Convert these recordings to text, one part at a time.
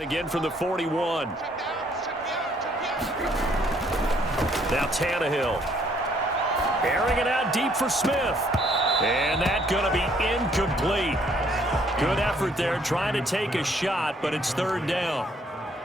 Again from the 41. Now Tannehill. Airing it out deep for Smith. And that's going to be incomplete. Good effort there trying to take a shot, but it's third down.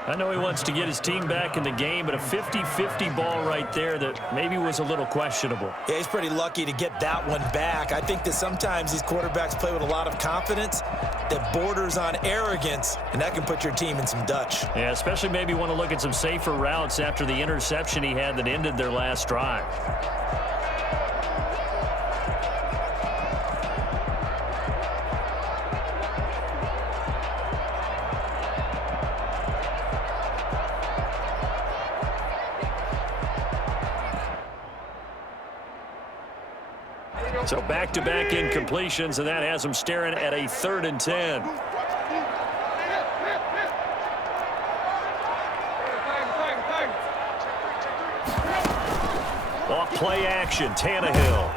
I know he wants to get his team back in the game, but a 50-50 ball right there that maybe was a little questionable. Yeah, he's pretty lucky to get that one back. I think that sometimes these quarterbacks play with a lot of confidence that borders on arrogance, and that can put your team in some Dutch. Yeah, especially maybe want to look at some safer routes after the interception he had that ended their last drive. So back-to-back incompletions, and that has them staring at a 3rd and 10. Off play action, Tannehill.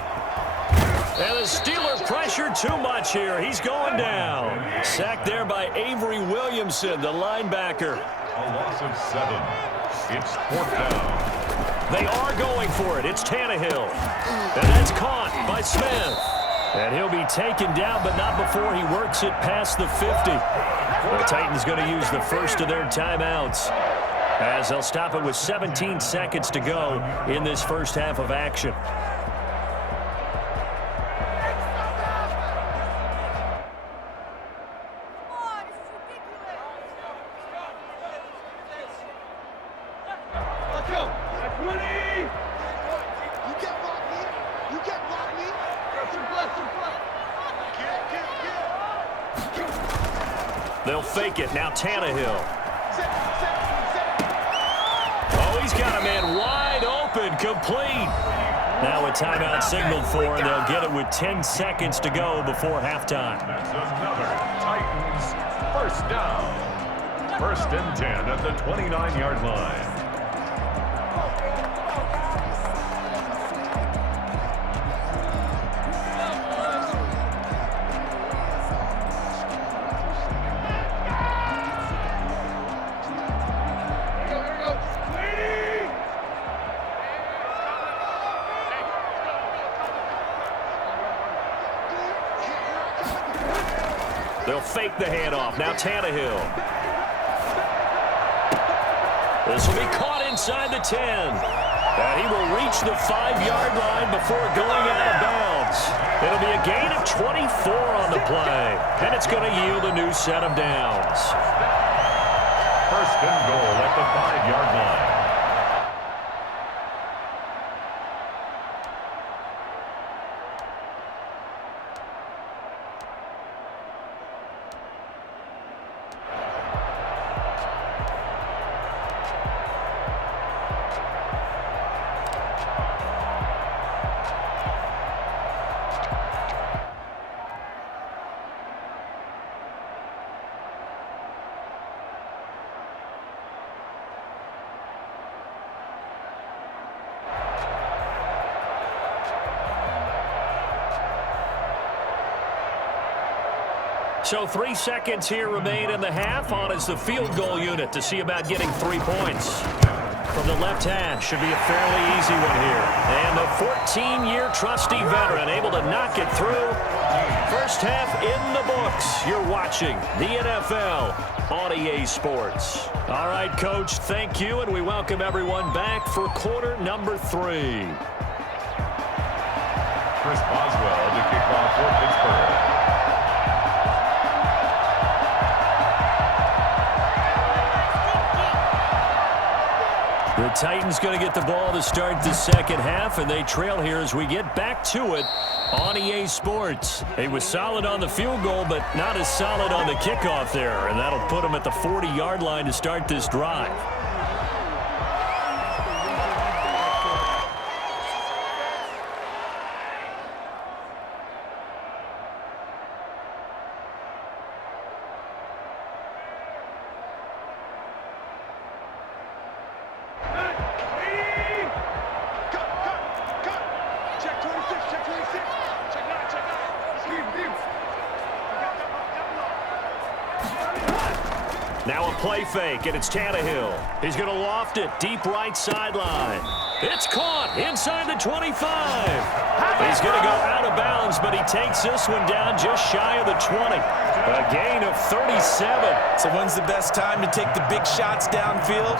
And the Steeler pressure too much here. He's going down. Sacked there by Avery Williamson, the linebacker. A loss of 7. It's 4th down. They are going for it. It's Tannehill. And that's caught by Smith. And he'll be taken down, but not before he works it past the 50. The Titans going to use the first of their timeouts, as they'll stop it with 17 seconds to go in this first half of action. They'll fake it. Now Tannehill. Oh, he's got a man wide open, complete. Now a timeout signaled for, and they'll get it with 10 seconds to go before halftime. That's another Titans first down. 1st and 10 at the 29-yard line. They'll fake the handoff. Now Tannehill. This will be caught inside the 10. And he will reach the 5-yard line before going out of bounds. It'll be a gain of 24 on the play. And it's going to yield a new set of downs. 1st and goal at the 5-yard line. So 3 seconds here remain in the half. On is the field goal unit to see about getting 3 points. From the left hash, should be a fairly easy one here. And the 14-year trusty veteran able to knock it through. First half in the books. You're watching the NFL on EA Sports. All right, Coach, thank you, and we welcome everyone back for quarter number 3. Chris Boswell to kick off for Pittsburgh. The Titans going to get the ball to start the second half, and they trail here as we get back to it on EA Sports. He was solid on the field goal, but not as solid on the kickoff there, and that'll put him at the 40-yard line to start this drive. Now a play play fake, and it's Tannehill. He's going to loft it deep right sideline. It's caught inside the 25. He's going to go out of bounds, but he takes this one down just shy of the 20. A gain of 37. So when's the best time to take the big shots downfield?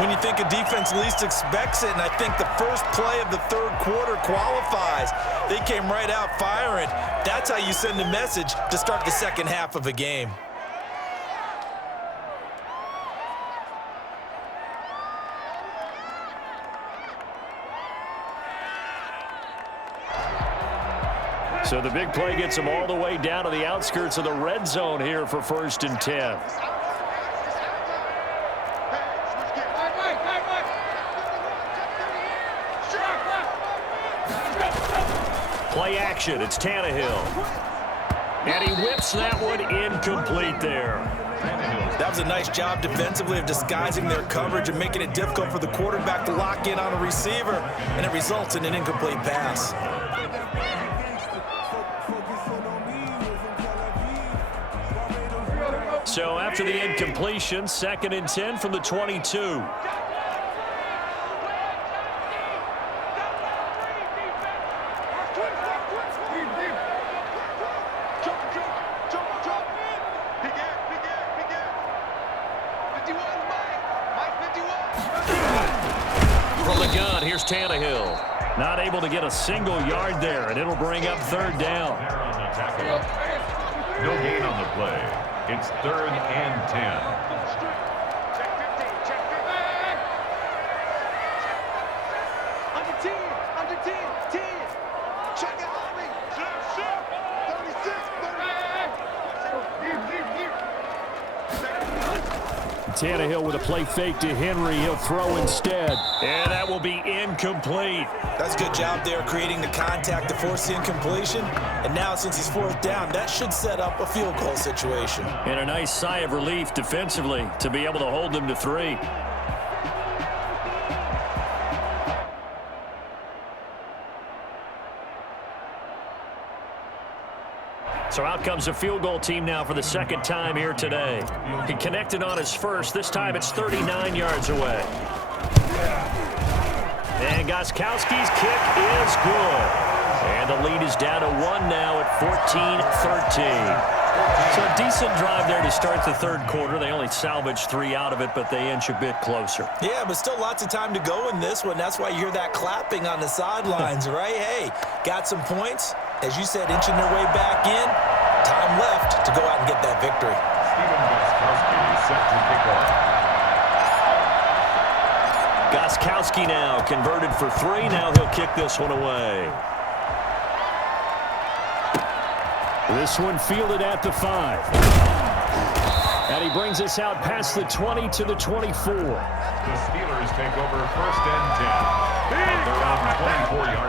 When you think a defense least expects it, and I think the first play of the third quarter qualifies. They came right out firing. That's how you send a message to start the second half of a game. So the big play gets them all the way down to the outskirts of the red zone here for 1st and 10. Play action, it's Tannehill. And he whips that one incomplete there. That was a nice job defensively of disguising their coverage and making it difficult for the quarterback to lock in on a receiver, and it results in an incomplete pass. So after the incompletion, 2nd and 10 from the 22. From the gun, here's Tannehill. Not able to get a single yard there, and it'll bring up 3rd down. No gain on the play. It's 3rd and 10. Tannehill with a play fake to Henry. He'll throw instead. And that will be incomplete. That's a good job there creating the contact to force the incompletion. And now since he's 4th down, that should set up a field goal situation. And a nice sigh of relief defensively to be able to hold them to 3. So out comes a field goal team now for the 2nd time here today. He connected on his first. This time it's 39 yards away. And Gostkowski's kick is good. And the lead is down to 1 now at 14-13. So a decent drive there to start the 3rd quarter. They only salvaged 3 out of it, but they inch a bit closer. Yeah, but still lots of time to go in this one. That's why you hear that clapping on the sidelines, right? Hey, got some points. As you said, inching their way back in. Time left to go out and get that victory. Gostkowski now converted for 3. Now he'll kick this one away. This one fielded at the 5. And he brings us out past the 20 to the 24. The Steelers take over 1st and 10.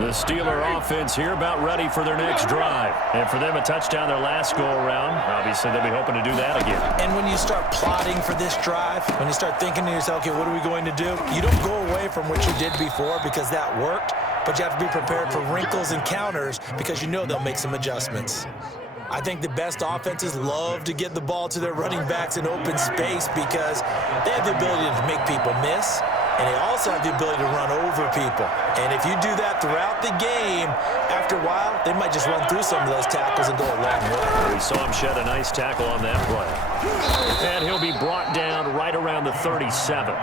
The Steeler offense here about ready for their next drive. And for them, a touchdown their last go-around. Obviously, they'll be hoping to do that again. And when you start plotting for this drive, when you start thinking to yourself, okay, what are we going to do? You don't go away from what you did before because that worked, but you have to be prepared for wrinkles and counters because you know they'll make some adjustments. I think the best offenses love to get the ball to their running backs in open space because they have the ability to make people miss, and they also have the ability to run over people. And if you do that throughout the game, after a while, they might just run through some of those tackles and go a long way. We saw him shed a nice tackle on that play. And he'll be brought down right around the 37.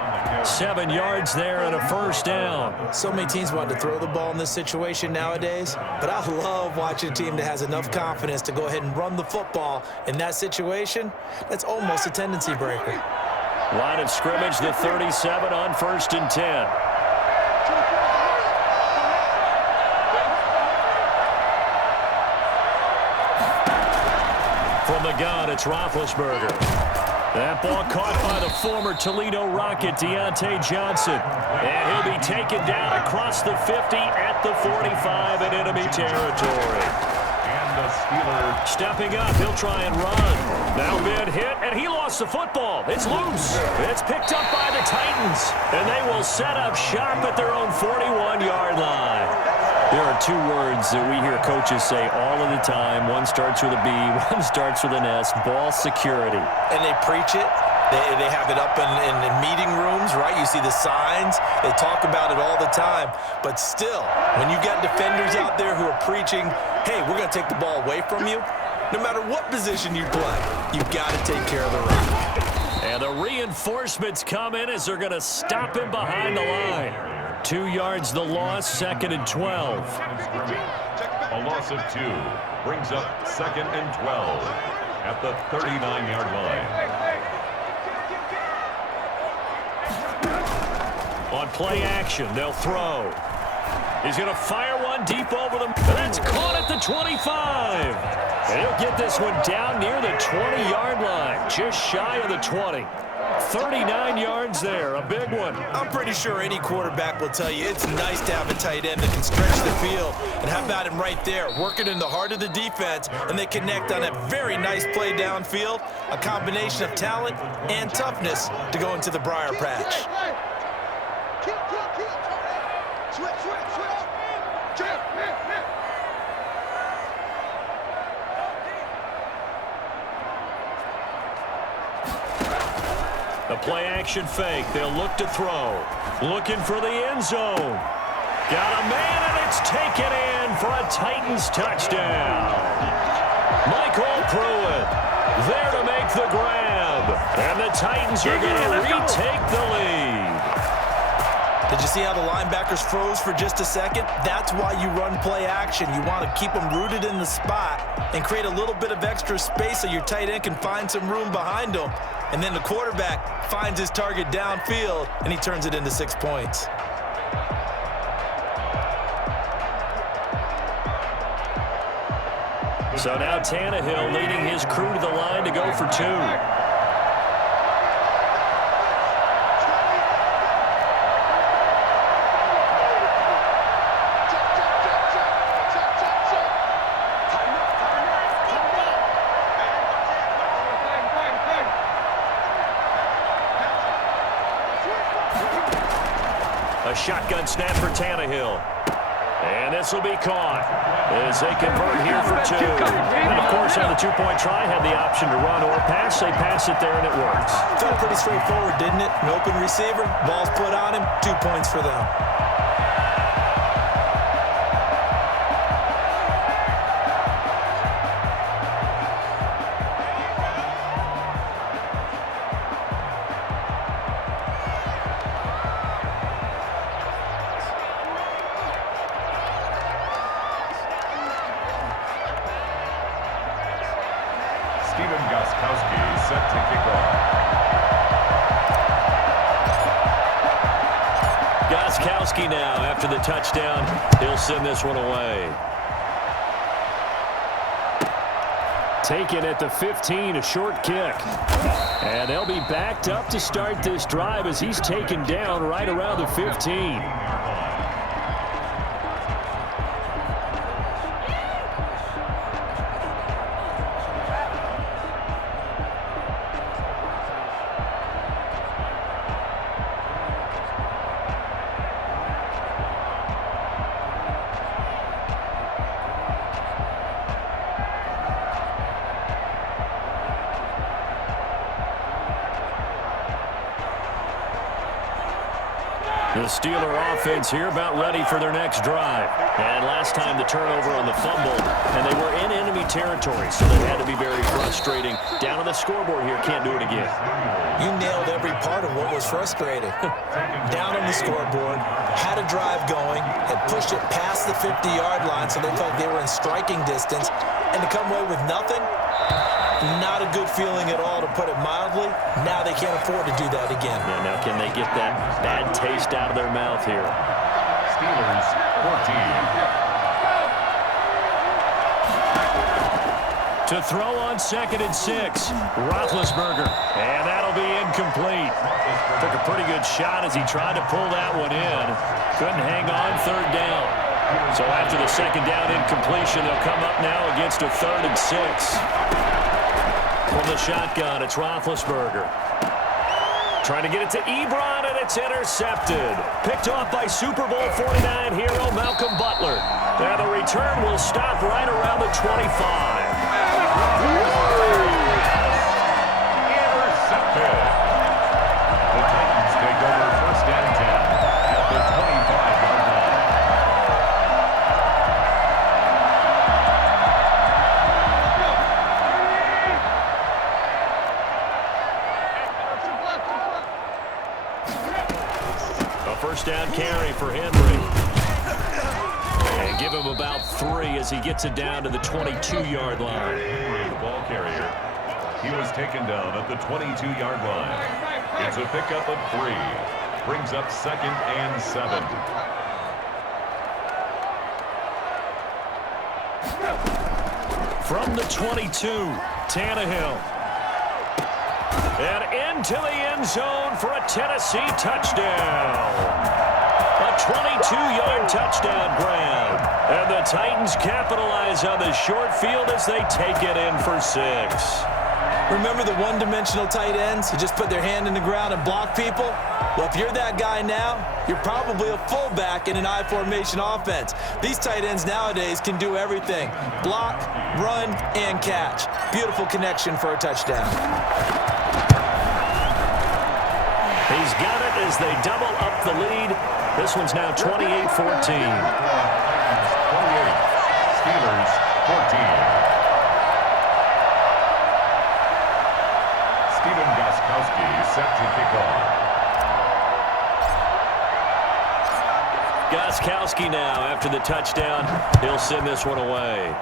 7 yards there and a 1st down. So many teams want to throw the ball in this situation nowadays, but I love watching a team that has enough confidence to go ahead and run the football in that situation. That's almost a tendency breaker. Line of scrimmage, the 37 on 1st and 10. From the gun, it's Roethlisberger. That ball caught by the former Toledo Rocket, Deontay Johnson. And he'll be taken down across the 50 at the 45 in enemy territory. And the Steelers stepping up, he'll try and run. Now been hit, and he lost the football. It's loose. It's picked up by the Titans. And they will set up shop at their own 41-yard line. There are 2 words that we hear coaches say all of the time. One starts with a B, one starts with an S. Ball security. And they preach it, They have it up in meeting rooms, right? You see the signs. They talk about it all the time. But still, when you got defenders out there who are preaching, hey, we're going to take the ball away from you, no matter what position you play, you've got to take care of the rock. And the reinforcements come in as they're going to stop him behind the line. 2 yards the loss, 2nd and 12. A loss of 2 brings up 2nd and 12 at the 39-yard line. On play action, they'll throw. He's going to fire one deep over them. That's caught at the 25. And he'll get this one down near the 20-yard line, just shy of the 20. 39 yards there, a big one. I'm pretty sure any quarterback will tell you it's nice to have a tight end that can stretch the field. And how about him right there, working in the heart of the defense, and they connect on a very nice play downfield, a combination of talent and toughness to go into the briar patch. The play-action fake. They'll look to throw. Looking for the end zone. Got a man, and it's taken in for a Titans touchdown. Michael Pruitt there to make the grab. And the Titans are going to retake the lead. Did you see how the linebackers froze for just a second? That's why you run play action. You want to keep them rooted in the spot and create a little bit of extra space so your tight end can find some room behind them. And then the quarterback finds his target downfield, and he turns it into 6 points. So now Tannehill leading his crew to the line to go for 2. A shotgun snap for Tannehill. And this will be caught as they convert here for 2. And, of course, on the two-point try, had the option to run or pass. They pass it there, and it works. Felt pretty straightforward, didn't it? An open receiver, ball's put on him, 2 points for them. Set to kick off. Gostkowski now after the touchdown. He'll send this one away. Taken at the 15, a short kick. And they'll be backed up to start this drive as he's taken down right around the 15. The Steeler offense here about ready for their next drive. And last time the turnover on the fumble, and they were in enemy territory, so that had to be very frustrating. Down on the scoreboard here, can't do it again. You nailed every part of what was frustrating. Down on the scoreboard, had a drive going, had pushed it past the 50-yard line so they felt they were in striking distance, and to come away with nothing, not a good feeling at all, to put it mildly. Now they can't afford to do that again. Yeah, now can they get that bad taste out of their mouth here? Steelers 14. To throw on 2nd and 6, Roethlisberger. And that'll be incomplete. Took a pretty good shot as he tried to pull that one in. Couldn't hang on 3rd down. So after the 2nd down incompletion, they'll come up now against a 3rd and 6. From the shotgun, it's Roethlisberger. Trying to get it to Ebron, and it's intercepted. Picked off by Super Bowl 49 hero Malcolm Butler. And the return will stop right around the 25. Intercepted. first down carry for Henry. And give him about 3 as he gets it down to the 22-yard line. Henry, the ball carrier. He was taken down at the 22-yard line. It's a pickup of 3. Brings up 2nd and 7. From the 22, Tannehill. And into the end zone for a Tennessee touchdown. A 22-yard touchdown grab. And the Titans capitalize on the short field as they take it in for 6. Remember the one-dimensional tight ends who just put their hand in the ground and block people? Well, if you're that guy now, you're probably a fullback in an I-formation offense. These tight ends nowadays can do everything. Block, run, and catch. Beautiful connection for a touchdown. He's got it as they double up the lead. This one's now 28-14. 28. Steelers 14. Set to kick off. Gostkowski now after the touchdown. He'll send this one away.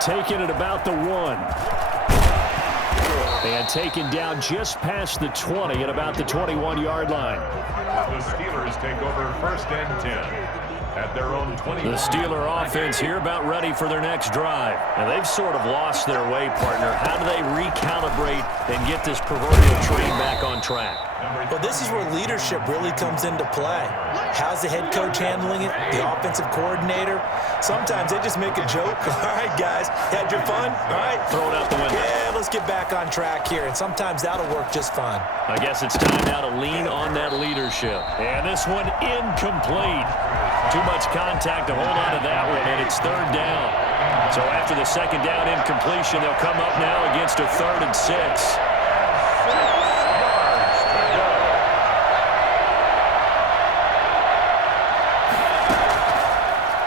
Taken at about the 1. And taken down just past the 20 at about the 21-yard line. The Steelers take over 1st and 10. At their own 20. The Steeler offense here about ready for their next drive. And they've sort of lost their way, partner. How do they recalibrate and get this proverbial train back on track? Well, this is where leadership really comes into play. How's the head coach handling it? The offensive coordinator? Sometimes they just make a joke. All right, guys, had your fun? All right. Throw it out the window. Yeah, let's get back on track here. And sometimes that'll work just fine. I guess it's time now to lean on that leadership. And this one incomplete. Too much contact to hold on to that one, and it's 3rd down. So after the 2nd down incompletion, they'll come up now against a 3rd and 6.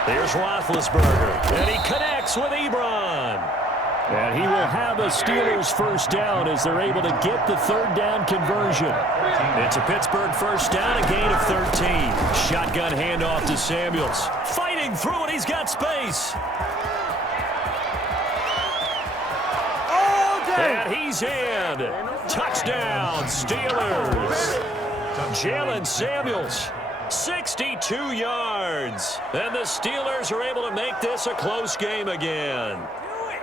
Here's Roethlisberger, and he connects with Ebron. And he will have a Steelers first down as they're able to get the 3rd down conversion. It's a Pittsburgh first down, a gain of 13. Shotgun handoff to Samuels. Fighting through it, he's got space. And he's in. Touchdown, Steelers. Jalen Samuels. 62 yards. And the Steelers are able to make this a close game again.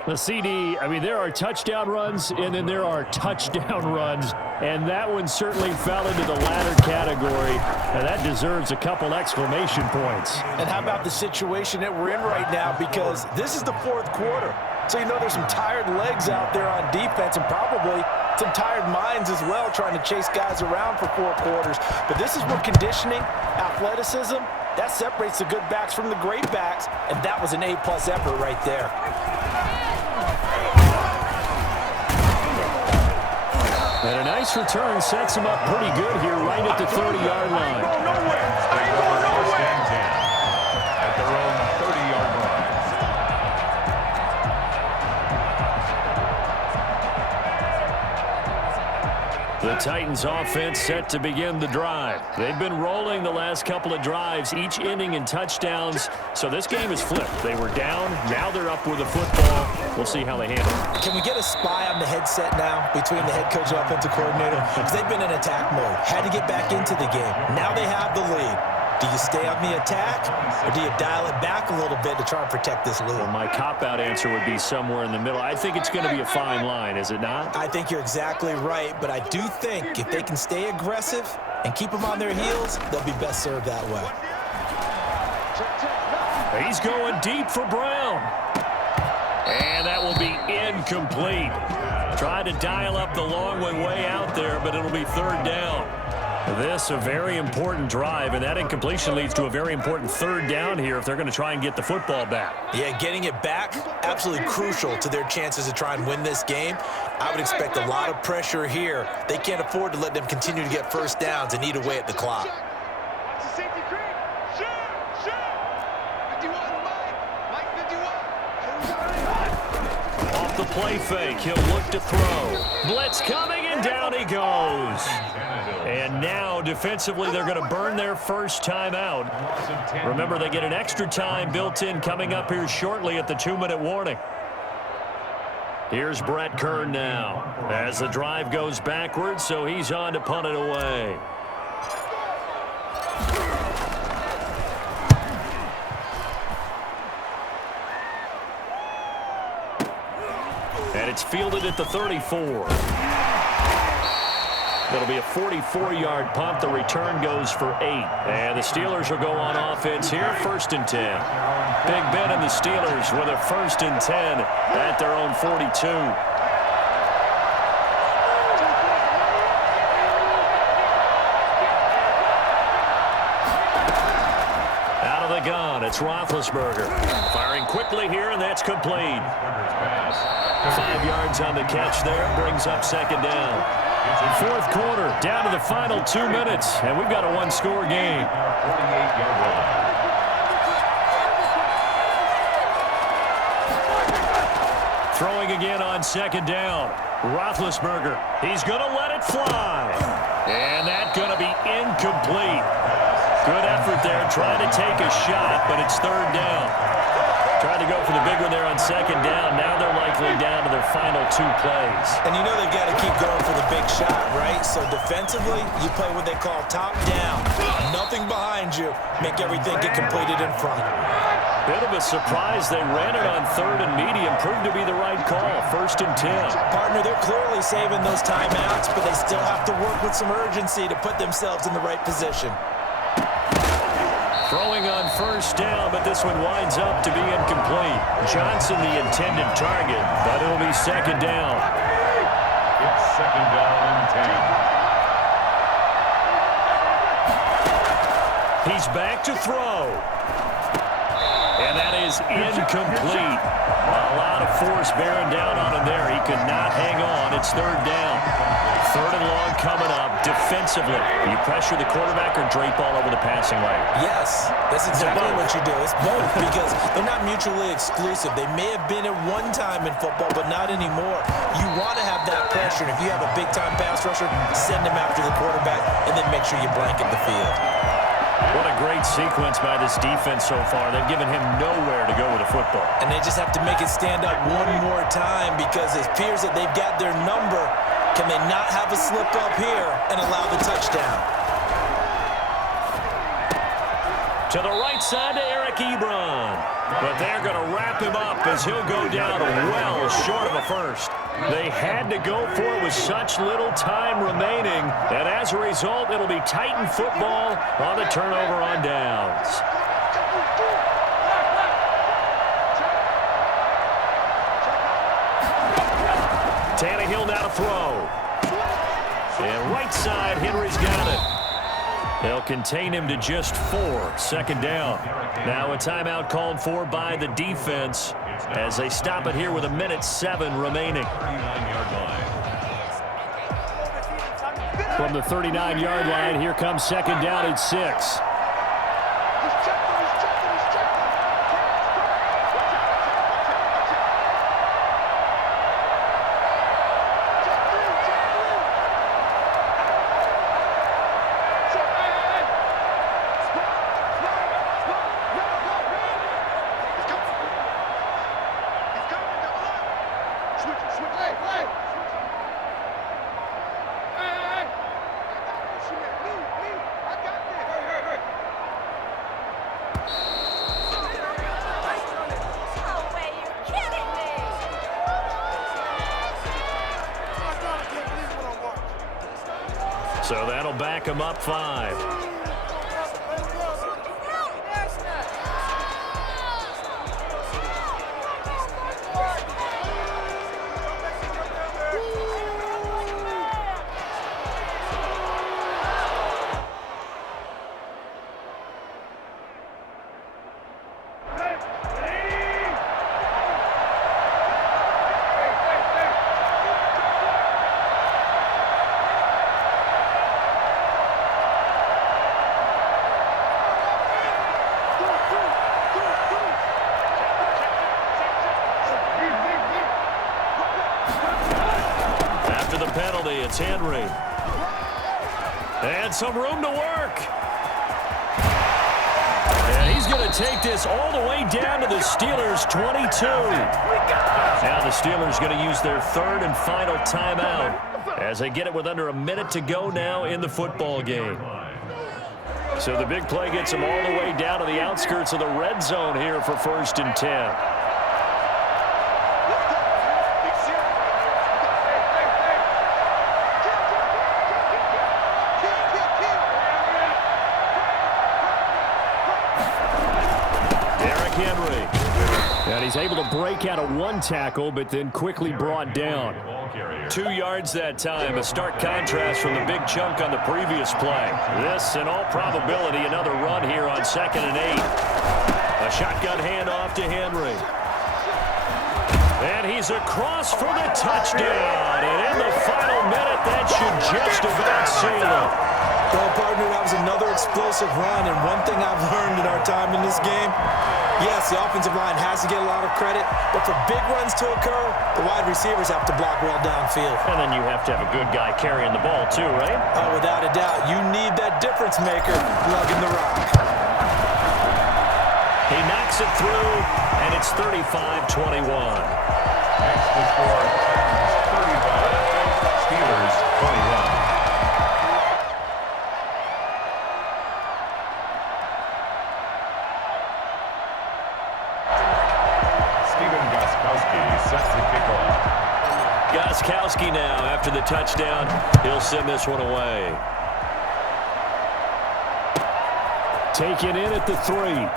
The CD, I mean, there are touchdown runs, and then there are touchdown runs, and that one certainly fell into the latter category, and that deserves a couple exclamation points. And how about the situation that we're in right now, because this is the 4th quarter. So you know there's some tired legs out there on defense and probably some tired minds as well trying to chase guys around for 4 quarters. But this is where conditioning, athleticism, that separates the good backs from the great backs, and that was an A-plus effort right there. And a nice return sets him up pretty good here right at the 30-yard line. At their own 30-yard line. The Titans offense set to begin the drive. They've been rolling the last couple of drives, each ending in touchdowns. So this game is flipped. They were down. Now they're up with the football. We'll see how they handle it. Can we get a spy on the headset now between the head coach and offensive coordinator? Because they've been in attack mode. Had to get back into the game. Now they have the lead. Do you stay on the attack, or do you dial it back a little bit to try and protect this lead? Well, my cop-out answer would be somewhere in the middle. I think it's going to be a fine line, is it not? I think you're exactly right, but I do think if they can stay aggressive and keep them on their heels, they'll be best served that way. He's going deep for Brown. And that will be incomplete. Tried to dial up the long one way out there, but it'll be 3rd down. This a very important drive, and that incompletion leads to a very important 3rd down here if they're going to try and get the football back. Yeah, getting it back, absolutely crucial to their chances to try and win this game. I would expect a lot of pressure here. They can't afford to let them continue to get first downs and eat away at the clock. Off the play fake. He'll look to throw. Blitz coming, and down he goes. And now, defensively, they're going to burn their first timeout. Remember, they get an extra time built in coming up here shortly at the 2-minute warning. Here's Brett Kern now as the drive goes backwards, so he's on to punt it away. And it's fielded at the 34. It'll be a 44-yard punt. The return goes for 8. And the Steelers will go on offense here, 1st and 10. Big Ben and the Steelers with a 1st and 10 at their own 42. Out of the gun, it's Roethlisberger. Firing quickly here, and that's complete. 5 yards on the catch there, brings up 2nd down. 4th quarter, down to the final 2 minutes, and we've got a 1-score game. 48-yard line. Throwing again on 2nd down. Roethlisberger, he's going to let it fly. And that's going to be incomplete. Good effort there, trying to take a shot, but it's 3rd down. Trying to go for the big one there on 2nd down. Now they're likely down to their final 2 plays. And you know they've got to keep going for the big shot, right? So defensively, you play what they call top down. Nothing behind you. Make everything get completed in front. Bit of a surprise. They ran it on 3rd and medium. Proved to be the right call. 1st and 10. Partner, they're clearly saving those timeouts, but they still have to work with some urgency to put themselves in the right position. Throwing on 1st down, but this one winds up to be incomplete. Johnson the intended target, but it'll be 2nd down. It's 2nd down and 10. He's back to throw. And that is incomplete. A lot of force bearing down on him there. He could not hang on. It's 3rd down. 3rd and long coming up. Defensively, you pressure the quarterback or drape all over the passing lane? Yes, that's exactly what you do. It's both because they're not mutually exclusive. They may have been at one time in football, but not anymore. You want to have that pressure. And if you have a big-time pass rusher, send him after the quarterback and then make sure you blanket the field. What a great sequence by this defense so far. They've given him nowhere to go with the football. And they just have to make it stand up one more time because it appears that they've got their number. Can they not have a slip up here and allow the touchdown? To the right side to Eric Ebron. But they're going to wrap him up as he'll go down well short of a first. They had to go for it with such little time remaining. And as a result, it'll be Titan football on the turnover on downs. Tannehill now to throw. And right side, Henry's got it. They'll contain him to just 4. 2nd down. Now a timeout called for by the defense as they stop it here with 1:07 remaining. From the 39-yard line, here comes 2nd down at 6. So that'll back him up 5. penalty. It's Henry. And some room to work. And he's going to take this all the way down to the Steelers' 22. Now the Steelers going to use their third and final timeout as they get it with under a minute to go now in the football game. So the big play gets them all the way down to the outskirts of the red zone here for 1st and 10. And he's able to break out of one tackle, but then quickly brought down. 2 yards that time, a stark contrast from the big chunk on the previous play. This, in all probability, another run here on 2nd and 8. A shotgun handoff to Henry. And he's across for the touchdown. And in the final minute, that should just about seal it. Well, partner, that was another explosive run, and one thing I've learned in our time in this game, yes, the offensive line has to get a lot of credit, but for big runs to occur, the wide receivers have to block well downfield. And then you have to have a good guy carrying the ball too, right? Oh, without a doubt. You need that difference maker lugging the rock. He knocks it through, and it's 35-21. Next to score, 35, Steelers 21. Goskowski now after the touchdown. He'll send this one away. Taken in at the 3.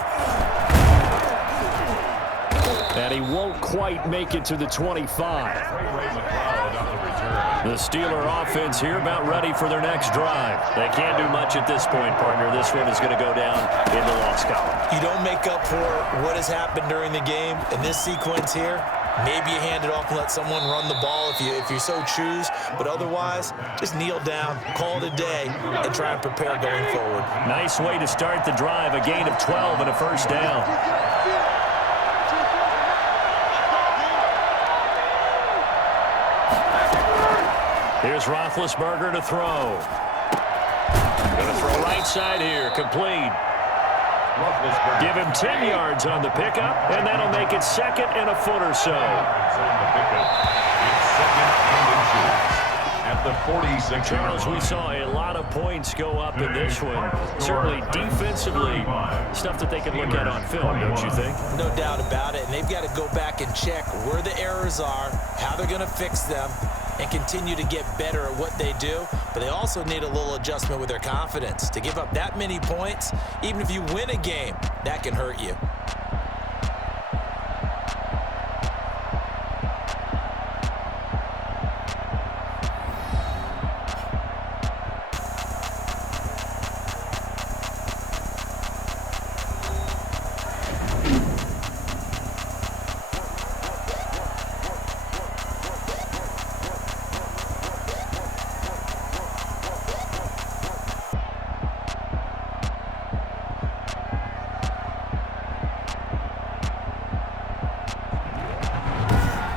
And he won't quite make it to the 25. The Steeler offense here about ready for their next drive. They can't do much at this point, partner. This one is going to go down in the loss column. You don't make up for what has happened during the game in this sequence here. Maybe you hand it off and let someone run the ball if you so choose. But otherwise, just kneel down, call it a day, and try and prepare going forward. Nice way to start the drive. A gain of 12 and a first down. Here's Roethlisberger to throw. Going to throw right side here. Complete. Give him 10 yards on the pickup, and that'll make it 2nd and a foot or so. At the 46. Charles, we saw a lot of points go up in this one. Certainly defensively, stuff that they can look at on film, don't you think? No doubt about it, and they've got to go back and check where the errors are, how they're going to fix them, and continue to get better at what they do. But they also need a little adjustment with their confidence. To give up that many points, even if you win a game, that can hurt you.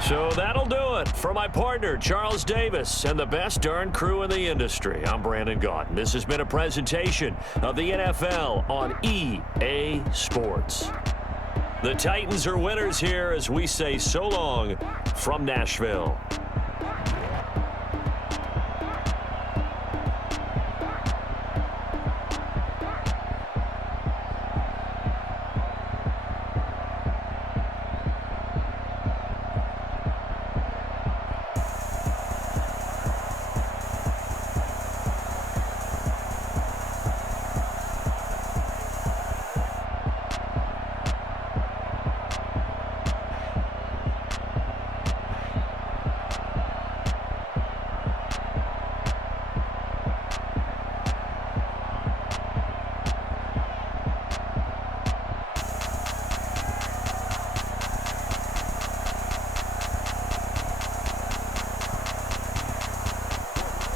So that'll do it for my partner, Charles Davis, and the best darn crew in the industry. I'm Brandon Gaudin. This has been a presentation of the NFL on EA Sports. The Titans are winners here as we say so long from Nashville.